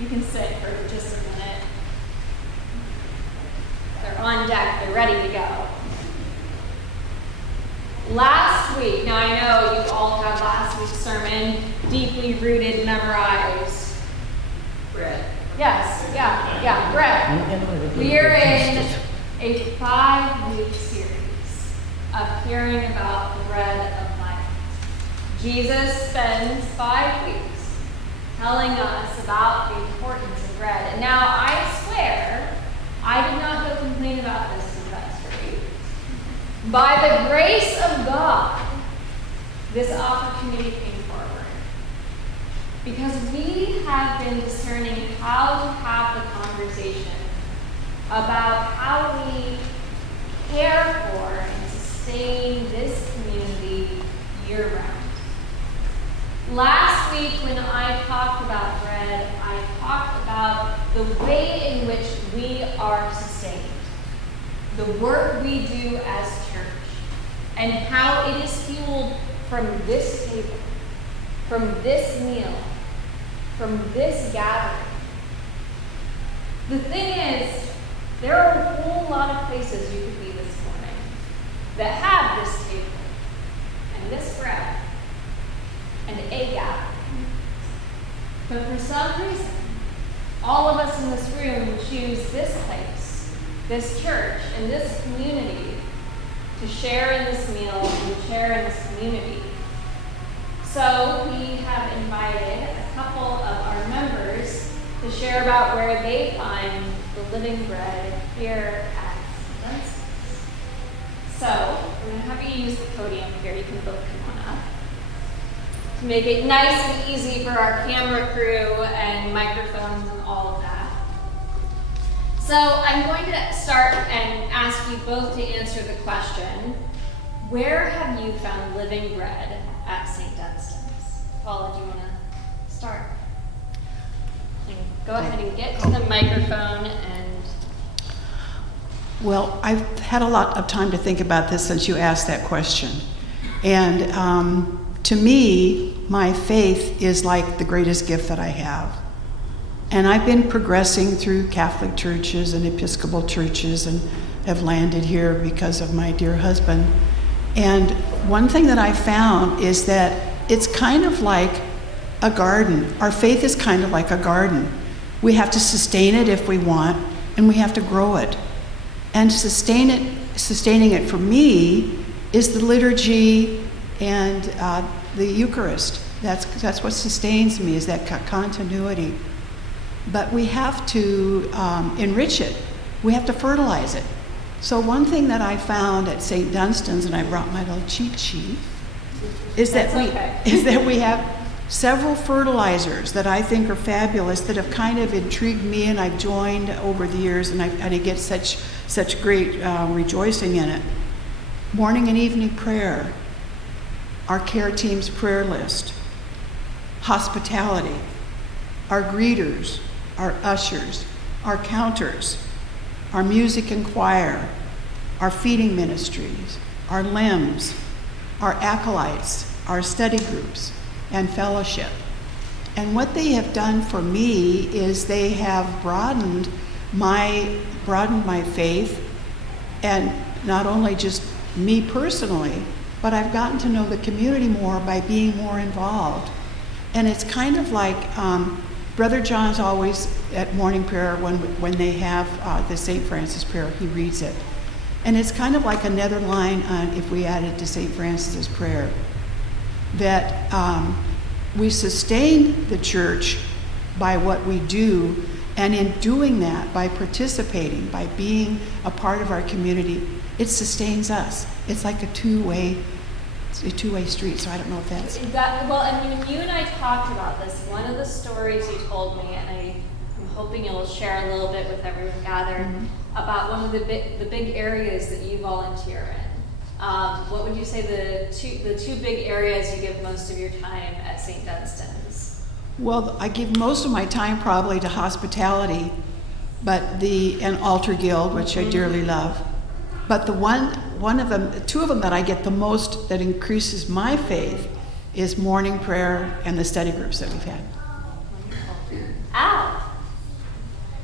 You can sit for just a minute. They're on deck. They're ready to go. Last week, now I know you all have last week's sermon deeply rooted, memorized. Bread. Yes, yeah, bread. We are in a 5-week series of hearing about the bread of life. Jesus spends 5 weeks telling us about the importance of bread. And now I swear, I did not go complain about this in vestry. By the grace of God, this opportunity came forward. Because we have been discerning how to have the conversation about how we care for and sustain this community year-round. Last week, when I talked about bread, I talked about the way in which we are sustained, the work we do as church, and how it is fueled from this table, from this meal, from this gathering. The thing is, there are a whole lot of places you could be this morning that have this table and this bread and a gathering. But for some reason, all of us in this room choose this place, this church, and this community to share in this meal and to share in this community. So we have invited a couple of our members to share about where they find the living bread here at Dunstan's. So we're going to have you use the podium here. You can both come on up. To make it nice and easy for our camera crew and microphones and all of that. So I'm going to start and ask you both to answer the question, where have you found living bread at St. Dunstan's? Paula, do you want to start? And go ahead and get to the microphone and... Well, I've had a lot of time to think about this since you asked that question. And to me, my faith is like the greatest gift that I have. And I've been progressing through Catholic churches and Episcopal churches and have landed here because of my dear husband. And one thing that I found is that it's kind of like a garden. Our faith is kind of like a garden. We have to sustain it if we want, and we have to grow it. And sustaining it for me is the liturgy and the Eucharist. That's what sustains me, is that continuity. But we have to enrich it. We have to fertilize it. So one thing that I found at St. Dunstan's, and I brought my little cheat sheet, is that we have several fertilizers that I think are fabulous that have kind of intrigued me, and I've joined over the years, and I get such great rejoicing in it. Morning and evening prayer, our care team's prayer list, hospitality, our greeters, our ushers, our counters, our music and choir, our feeding ministries, our limbs, our acolytes, our study groups, and fellowship. And what they have done for me is they have broadened my faith, and not only just me personally, but I've gotten to know the community more by being more involved. And it's kind of like Brother John's always at morning prayer when they have the St. Francis prayer, he reads it. And it's kind of like another line on if we added to St. Francis's prayer, that we sustain the church by what we do, and in doing that, by participating, by being a part of our community, it sustains us. It's like a two-way street, so I don't know if that's... Well, and when you and I talked about this, one of the stories you told me, and I'm hoping you'll share a little bit with everyone gathered, about one of the big areas that you volunteer in. What would you say the two big areas you give most of your time at St. Dunstan's? Well, I give most of my time probably to hospitality, and Altar Guild, which I dearly love. But two of them that I get the most that increases my faith is morning prayer and the study groups that we've had. Al,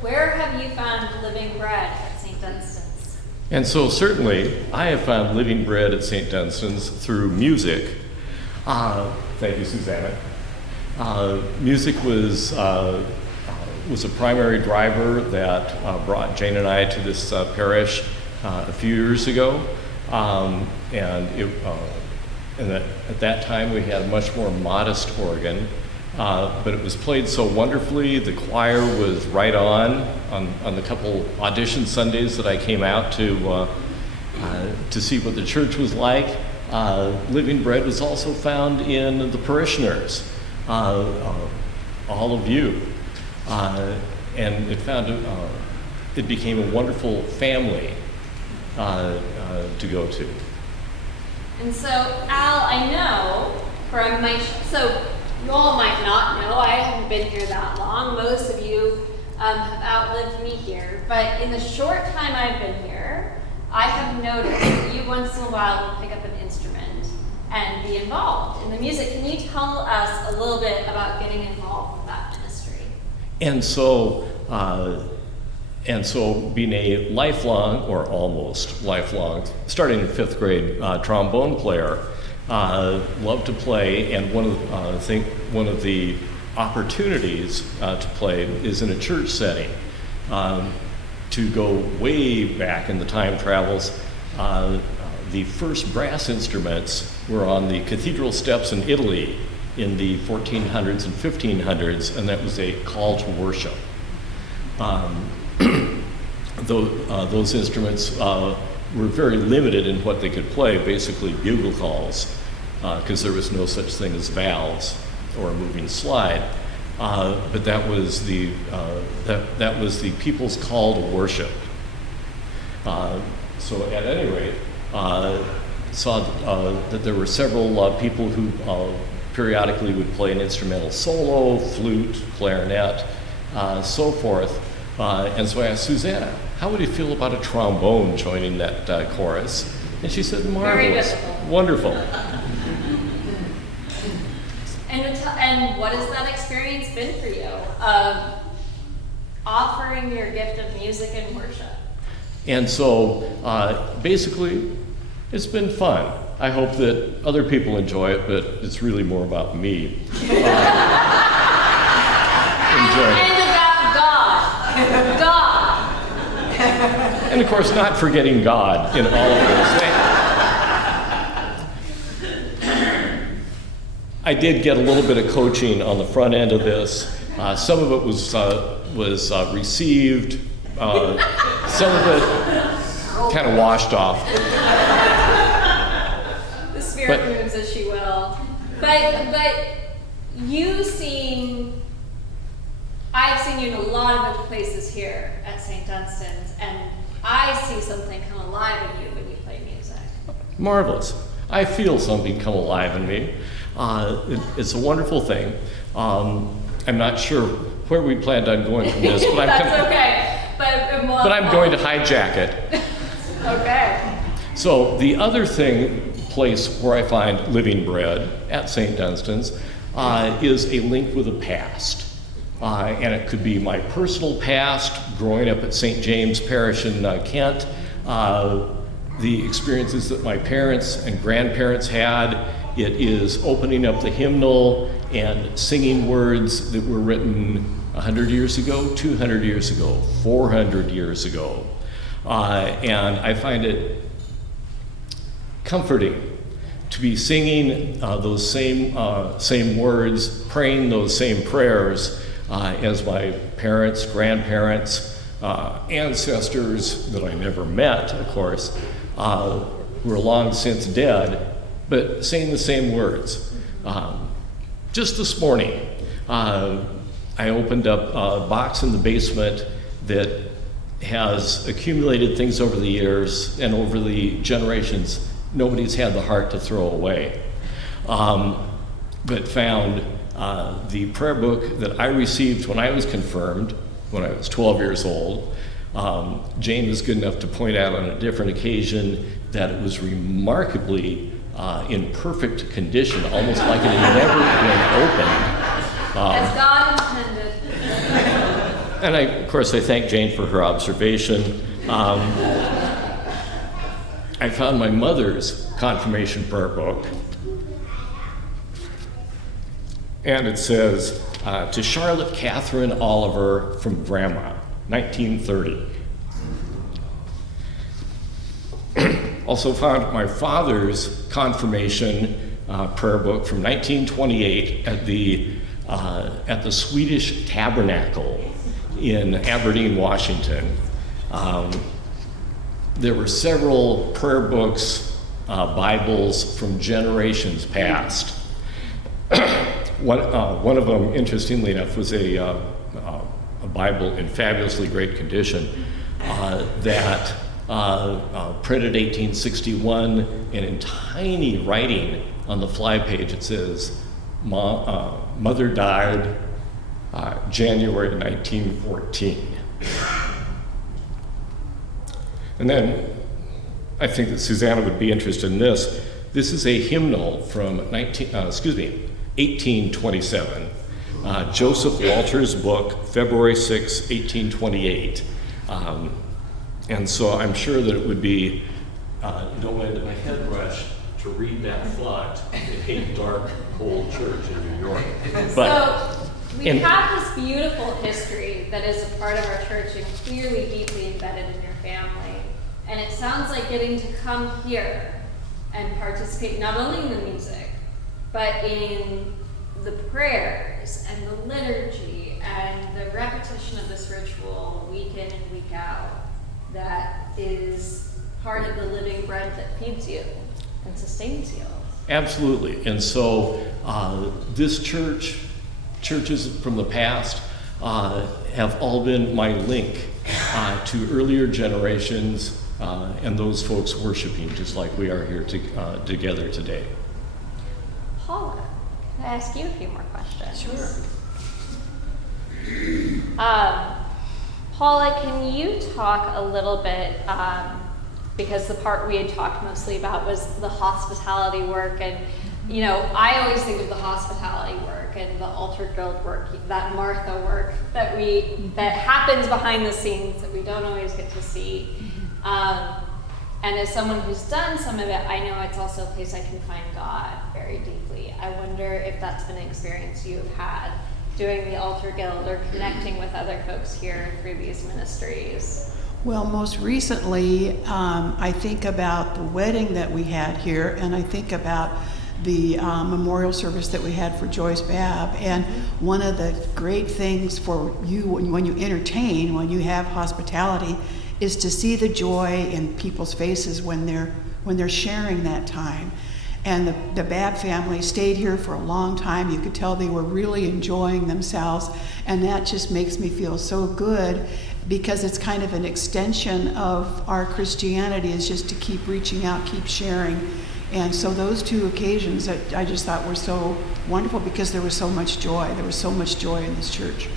where have you found living bread at St. Dunstan's? And so certainly, I have found living bread at St. Dunstan's through music. Thank you, Susanna. Music was a primary driver that brought Jane and I to this parish a few years ago. At that time, we had a much more modest organ, but it was played so wonderfully. The choir was right on the couple audition Sundays that I came out to see what the church was like. Living bread was also found in the parishioners, all of you, and it became a wonderful family to go to. And so, Al, I know so you all might not know, I haven't been here that long. Most of you have outlived me here, but in the short time I've been here, I have noticed that you once in a while will pick up an instrument and be involved in the music. Can you tell us a little bit about getting involved with that ministry? And so being a lifelong, or almost lifelong, starting in 5th grade trombone player, loved to play, and one of the opportunities to play is in a church setting. To go way back in the time travels, the first brass instruments were on the cathedral steps in Italy in the 1400s and 1500s, and that was a call to worship. Those instruments were very limited in what they could play, basically bugle calls, because there was no such thing as valves or a moving slide. But that was the people's call to worship. So at any rate, saw that there were several people who periodically would play an instrumental solo, flute, clarinet, so forth. And so I asked Susanna, how would you feel about a trombone joining that chorus? And she said, marvelous, wonderful. And what has that experience been for you of offering your gift of music and worship? And so basically, it's been fun. I hope that other people enjoy it, but it's really more about me. And about God. And of course, not forgetting God in all of this. I did get a little bit of coaching on the front end of this. Some of it was received. Some of it kind of washed off. The spirit moves as she will. But I've seen you in a lot of other places here at St. Dunstan's, and I see something come alive in you when you play music. Marvelous. I feel something come alive in me. It's a wonderful thing. I'm not sure where we planned on going from this, but I'm going to hijack it. Okay. So the other place where I find living bread at St. Dunstan's is a link with the past. And it could be my personal past, growing up at St. James Parish in Kent, the experiences that my parents and grandparents had. It is opening up the hymnal and singing words that were written 100 years ago, 200 years ago, 400 years ago. And I find it comforting to be singing those same words, praying those same prayers as my parents, grandparents, ancestors that I never met, of course, who are long since dead, but saying the same words. Just this morning, I opened up a box in the basement that has accumulated things over the years and over the generations nobody's had the heart to throw away. But found the prayer book that I received when I was confirmed, when I was 12 years old. Jane was good enough to point out on a different occasion that it was remarkably in perfect condition, almost like it had never been opened. As God intended. And of course, I thank Jane for her observation. I found my mother's confirmation prayer book, and it says, to Charlotte Catherine Oliver from Grandma, 1930. Also found my father's confirmation prayer book from 1928 at the Swedish Tabernacle in Aberdeen, Washington. There were several prayer books, Bibles from generations past. One of them, interestingly enough, was a Bible in fabulously great condition that printed 1861, and in tiny writing on the fly page it says, Mother died January 1914. And then I think that Susanna would be interested in this. This is a hymnal from 1827. Joseph Walter's book, February 6, 1828. And so I'm sure that it would be no way that my head rushed to read that font in a dark, cold church in New York. So we have this beautiful history that is a part of our church and clearly deeply embedded in your family. And it sounds like getting to come here and participate not only in the music, but in the prayers and the liturgy and the repetition of this ritual week in and week out, that is part of the living bread that feeds you and sustains you. Absolutely. And so this churches from the past have all been my link to earlier generations and those folks worshiping just like we are here together today. Paula, can I ask you a few more questions? Sure. Paula, can you talk a little bit, because the part we had talked mostly about was the hospitality work, and you know, I always think of the hospitality work and the altar guild work, that Martha work that happens behind the scenes that we don't always get to see. And as someone who's done some of it, I know it's also a place I can find God very deeply. I wonder if that's been an experience you have had doing the altar guild or connecting with other folks here through these ministries. Well, most recently, I think about the wedding that we had here, and I think about the memorial service that we had for Joyce Babb. And one of the great things for you when you entertain, when you have hospitality, is to see the joy in people's faces when they're sharing that time. And the Babb family stayed here for a long time. You could tell they were really enjoying themselves, and that just makes me feel so good, because it's kind of an extension of our Christianity, is just to keep reaching out, keep sharing. And so those two occasions that I just thought were so wonderful, because there was so much joy. There was so much joy in this church.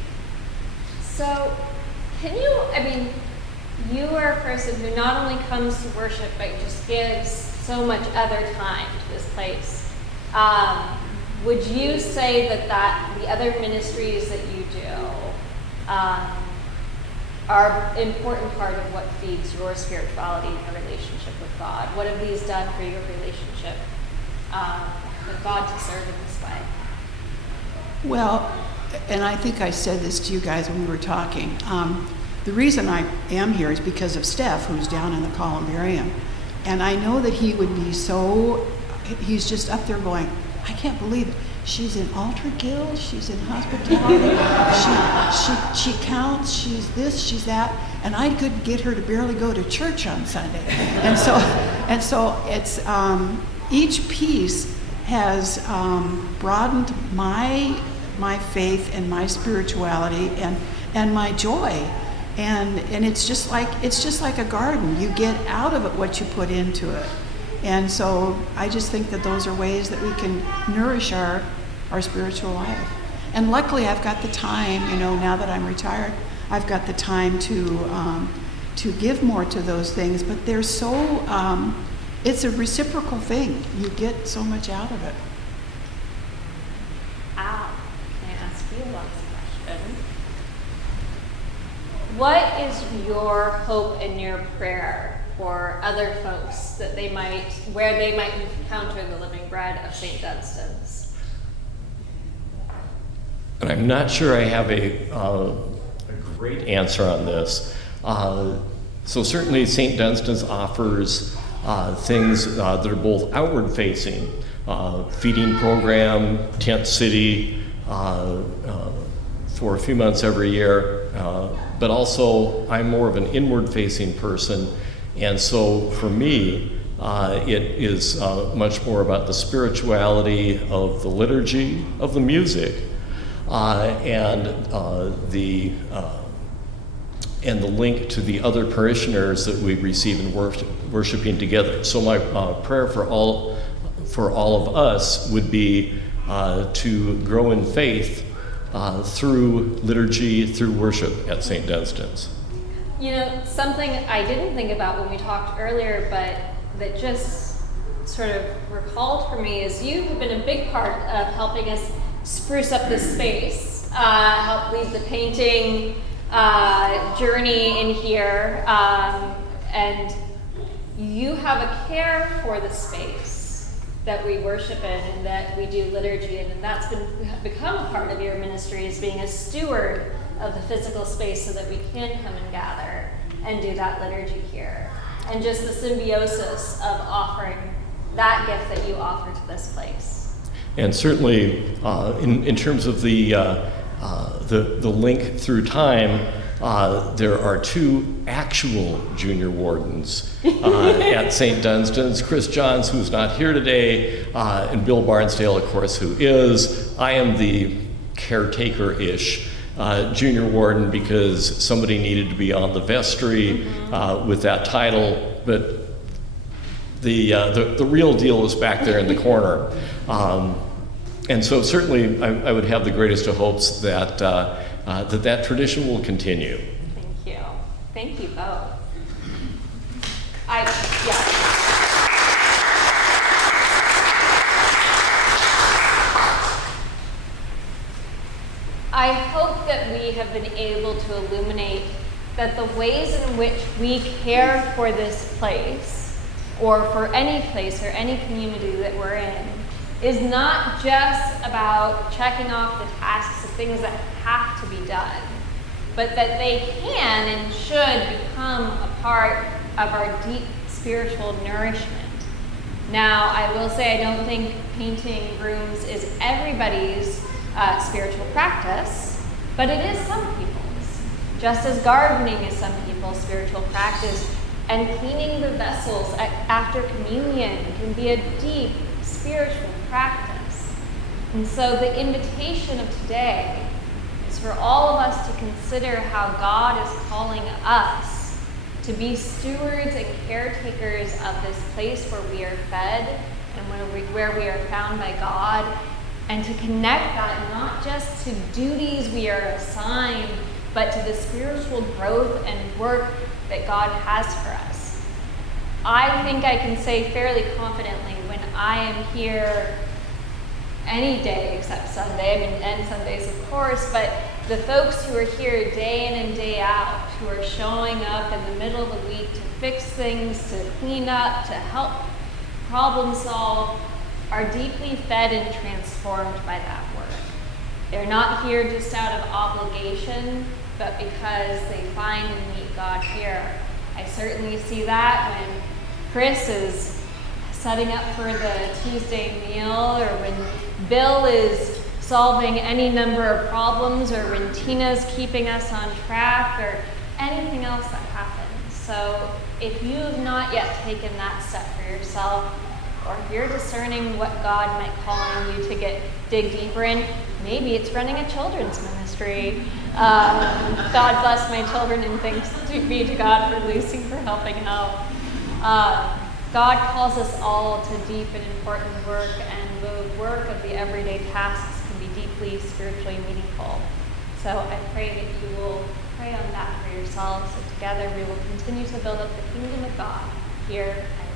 So you are a person who not only comes to worship, but just gives so much other time to this place. Would you say that the other ministries that you do are an important part of what feeds your spirituality and your relationship with God? What have these done for your relationship with God to serve in this way? Well, and I think I said this to you guys when we were talking. The reason I am here is because of Steph, who's down in the columbarium. And I know that he would be he's just up there going, I can't believe it. She's in altar guild, she's in hospitality, she counts, she's this, she's that, and I couldn't get her to barely go to church on Sunday. And so it's, each piece has broadened my faith and my spirituality and my joy. And it's just like a garden. You get out of it what you put into it. And so I just think that those are ways that we can nourish our spiritual life. And luckily I've got the time, now that I'm retired, I've got the time to give more to those things. But they're so, it's a reciprocal thing. You get so much out of it. Al, can I ask you lots of questions? what is your hope and your prayer for other folks that where they might encounter the living bread of St. Dunstan's? And I'm not sure I have a great answer on this. So certainly St. Dunstan's offers things that are both outward facing, feeding program, tent city, for a few months every year, but also I'm more of an inward facing person, and so for me it is much more about the spirituality of the liturgy, of the music, and the link to the other parishioners that we receive in worshiping together. So my prayer for all of us would be to grow in faith through liturgy, through worship at St. Dunstan's. You know, something I didn't think about when we talked earlier, but that just sort of recalled for me is you have been a big part of helping us spruce up this space, help lead the painting journey in here, and you have a care for the space that we worship in and that we do liturgy in, and that's become a part of your ministry, as being a steward of the physical space so that we can come and gather and do that liturgy here. And just the symbiosis of offering that gift that you offer to this place. And certainly in terms of the link through time, there are two actual junior wardens at St. Dunstan's, Chris Johns, who's not here today, and Bill Barnsdale, of course, who is. I am the caretaker-ish junior warden because somebody needed to be on the vestry with that title, but the real deal is back there in the corner. And so certainly I would have the greatest of hopes that that tradition will continue. Thank you. Thank you both. I hope that we have been able to illuminate that the ways in which we care for this place, or for any place or any community that we're in, is not just about checking off the tasks of things that have to be done, but that they can and should become a part of our deep spiritual nourishment. Now, I will say I don't think painting rooms is everybody's spiritual practice, but it is some people's. Just as gardening is some people's spiritual practice, and cleaning the vessels after communion can be a deep spiritual practice. And so the invitation of today is for all of us to consider how God is calling us to be stewards and caretakers of this place where we are fed and where we are found by God, and to connect that not just to duties we are assigned, but to the spiritual growth and work that God has for us. I think I can say fairly confidently when I am here any day except Sunday, and Sundays of course, but the folks who are here day in and day out, who are showing up in the middle of the week to fix things, to clean up, to help problem solve, are deeply fed and transformed by that work. They're not here just out of obligation, but because they find and meet God here. I certainly see that when Chris is setting up for the Tuesday meal, or when Bill is solving any number of problems, or when Tina's keeping us on track, or anything else that happens. So if you have not yet taken that step for yourself, or if you're discerning what God might call on you to dig deeper in, maybe it's running a children's ministry. God bless my children, and thanks be to God for Lucy for helping out. God calls us all to deep and important work, and the work of the everyday tasks can be deeply spiritually meaningful. So I pray that you will pray on that for yourselves, and together we will continue to build up the kingdom of God here at